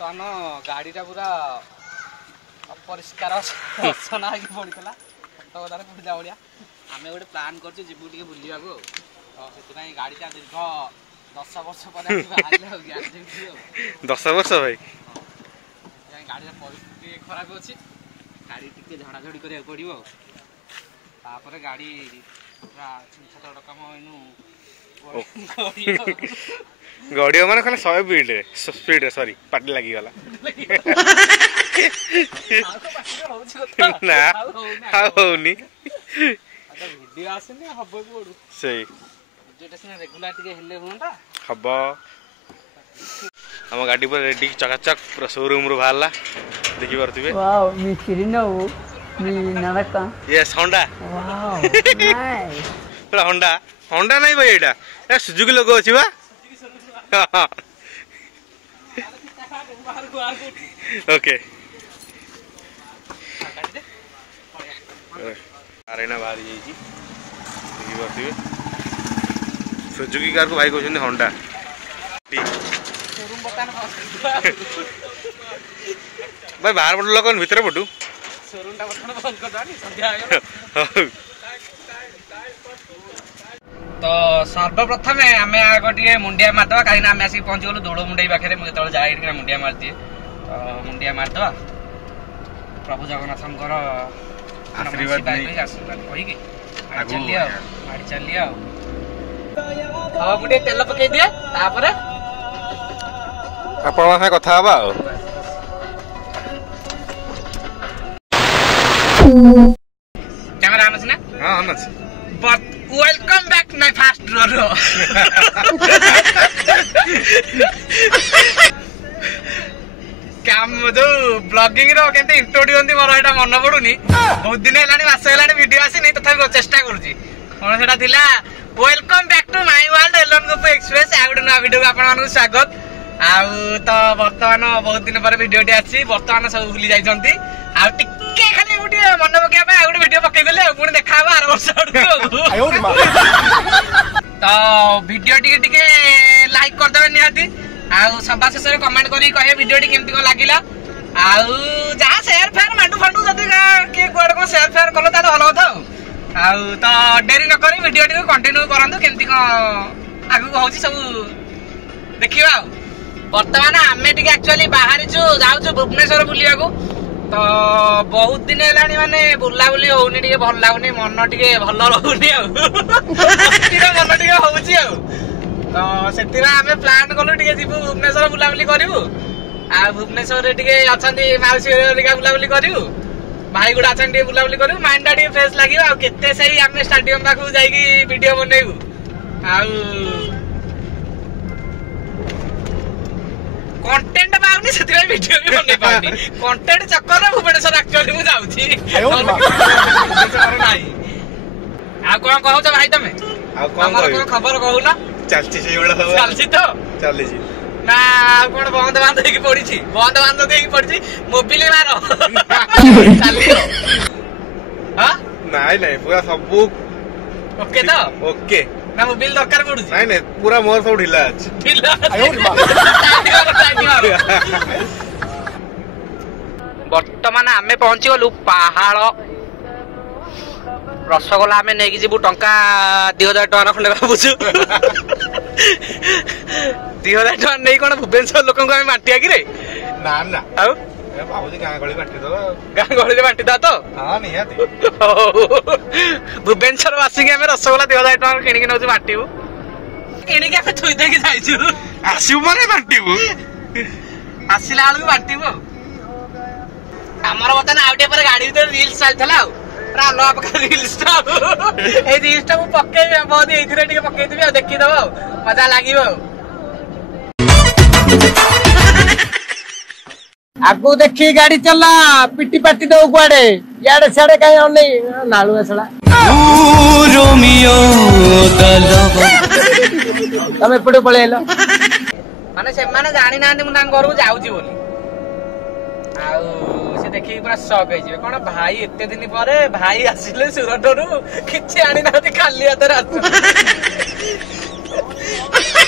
बर्तमान गाड़ीटा पूरा अपरिष्कार असना होगी पड़ता सतकथार बुझा भाया आम गोटे प्लां कर जीवु टे बुलवा तो से गाड़ीटा दीर्घ 10 वर्ष पर 10 वर्ष भाई गाड़ी परिस्थिति खराब अच्छी गाड़ी टे झड़ाझड़ी करा पड़ो तापर गाड़ी पूरा कम गड़िया माने खाली 100 स्पीड सॉरी पार्टी लगी गला ना होनी वीडियो आसेनी हबो कोडू सही वीडियोटा से रेगुलर टिके हेले होंडा हबो हम गाड़ी पर रेडी चकाचक पूरा शोरूम रो बाहरला देखि परथिबे वाओ मिस्त्री न हो मी नरका यस होंडा वाओ नाइस पूरा होंडा होंडा नहीं भाई एटा ए सुजुकी लोगो अछि बा ओके अरेना बाहर जाइए देखिए बसवे सुजुकी कार को भाई कहते होंडा भाई बाहर पटू लोक भीतर पटू तो सर्वप्रथम आम आग टे मुंडिया मारदे कहीं आम आसिक पहुँच गलु दौड़ मुंडे पाखे मुझे जाए मुंडिया मारदिए तो मुंडिया मारदे प्रभु जगन्नाथ आशीर्वाद कहीकि मारी चली मुझे तेल पकई दिए आपण कथा हवा कैमरा आम ना हाँ हम वेलकम बैक माय फास्ट रो काम जो ब्लॉगिंग रो केंते इंट्रोड्यूस होंदी मोर एटा मन पडुनी बहुत दिन हेलानी मास हेलानी वीडियो आसी नै तथापि चेष्टा करूची कोन सेटा थिला welcome back to my world एलन गोप एक्सप्रेस आ गुड ना वीडियो आपन मानू स्वागत आउ तो वर्तमान बहुत दिन पर वीडियो टी आसी वर्तमान सब भूली जाई छंती आ टिके खाली गुटे मन पके आ गुटे वीडियो पके देले पुणी देखाबा 8 वर्ष तो वीडियो टिके लाइक कर देबे निहाती आउ सभा शेष में कमेंट करी कहे वीडियो टी केमती को लागिला आउ जहाँ शेयर फेयर मांडू फांडू जदि किए कुआडे को शेयर फेयर कलो ता भल कथा आउ तो डेरी न करी वीडियो टी कंटिन्यू करंतु केमती को आगु होची सब देखिबा वर्तमान आमे टिके एक्चुअली बाहर जाऊँ भुवनेश्वर बुलिया को तो बहुत दिन है माने बुलाबुली होनी टिके भल लागुनी मन टिके भल रहूनी मन टिके होउची तो से आमे प्लान कलु टिके जीवु भुवनेश्वर बुलाबुली करिवु आ भुवनेश्वर रे टिके अछंती माउसी टिके बुलाबुली करिवु भाई गुडा अछंती टिके बुलाबुली करिवु माइंड टिके फ्रेश लागिवु आ केते सही आमे स्टेडियम पाखु जाईकी वीडियो बनेइवु आ कंटेंट पाउनी से वीडियो भी बने पाउनी कंटेंट चक्कर में भुवनेश्वर एक्चुअली मु जाउची नाही आ कोन कहौ छ भाई तमे आ कोन खबर कहू ना चलची से बड़ा सब चलची तो चलची ना कोन बंद बांध देकी पड़ी बंद बांध देकी पड़ी मोबाइल मारो चलियो हां नहीं नहीं पूरा सब ओके तो ओके ना मोबाइल दरकार पड़ू नहीं नहीं पूरा मोर सब ढिला अछि ढिला वर्तमान आमे पहुंची गलु पहाड़ रसगोला आमे नेकी जीवु टंका 2000 टका खंडे भाबुछु 2000 टका नै कोन भुवनेश्वर लोकन को आमे बांटिया कि रे ना ना आउ ए बाबूजी गां गली बांटी दो गां गली रे बांटी दा तो हां निहाती भुवनेश्वर वासी के आमे रसगोला 2000 टका किनि के नउछु बांटिबु किनि के आमे थुई देकी जाइछु आसिउ माने बांटिबु आसिला आलु बांटिबु हमर बतन आउटे पर गाड़ी भीतर रील्स चलथला पूरा अलग प्रकार रील्स ए रील्स टा पक्के बहुत एथिरे टिके पक्के दिबे देखि दबो मजा लागिबो आगु देखी गाड़ी चला पिटी पाटी दो कुआडे याडे साडे काई ओनी नालू असला रोमियो दलबो तमे पडे पळेलो माने से माने जानि नांदी मु तांग घरु जाउची बोली आउ से देखि पूरा शॉक होई जे कोन भाई एते दिन परे भाई आसिले सुरटरू किछि आनी नांदी खाली हाथ रे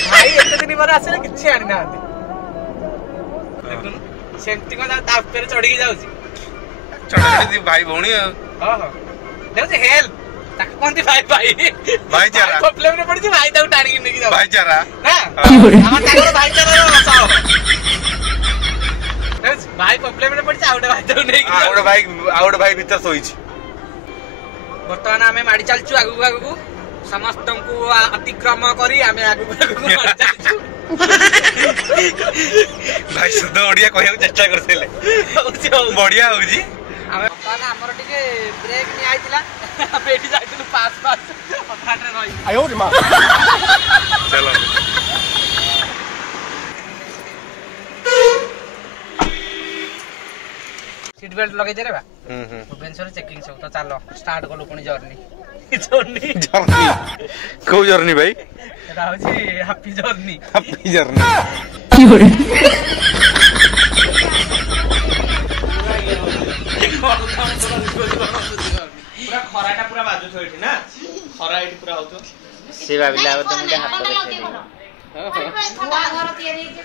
भाई एते दिन परे आसिले किछि आनी नांदी ଦେଖୁନୁ ସେମିତି କଣ ତା ଉପରେ ଚଢିକି ଯାଉଛି ଚଢି ଭାଇ ଭଉଣୀ ଆଉ ଦେଖୁଛି ହେଲ୍ପ ତାକୁ କହନ୍ତି ଭାଇ ଭାଇ ଭାଇଚାରା ପ୍ରୋବ୍ଲେମ ରେ ପଡିଛି ଭାଇ ତାକୁ ଟାଣିକି ନେଇକି ଯାଉଛି ଭାଇଚାରା ନା ଆମର ତାଙ୍କର ଭାଇଚାରାର ସହ ଭାଇ ପ୍ରୋବ୍ଲେମ ରେ ପଡିଛି ଆଉ ଗୋଟେ ଭାଇ ତାକୁ ନେଇକି ଆଉ ଗୋଟେ ଭାଇ ଭିତରେ ଶୋଇଛି। ବର୍ତ୍ତମାନ ଆମେ ମାଡି ଚାଲିଛୁ ଆଗକୁ ଆଗକୁ ସମସ୍ତଙ୍କୁ ଅତିକ୍ରମ କରି ଆମେ ଆଗକୁ ଆଗକୁ ମାଡି ଚାଲିଛୁ। ଭାଇ ଶୁଦ୍ଧ ଓଡିଆ କହିବାକୁ ଚେଷ୍ଟା କରିଥିଲେ ବଢିଆ ହଉଛି। ଆମର ଟିକେ ବ୍ରେକ୍ ନିଆଯାଇଥିଲା ଆମେ ଏଠି ଯାଇଥିଲୁ ପାସ୍ ଅଧାରେ ରହି ଚାଲ सीट बेल्ट लगे दे रे बा भुवनेश्वर चेकिंग सब तो चलो स्टार्ट करू पुनी जर्नी कौ जर्नी भाई एटा होची हैप्पी जर्नी पूरा खराटा पूरा बाजू छ एठी ना खरा एठी पूरा होतो से भाबिला अब तुमके हाथ देखै बुआ घर तियारी जे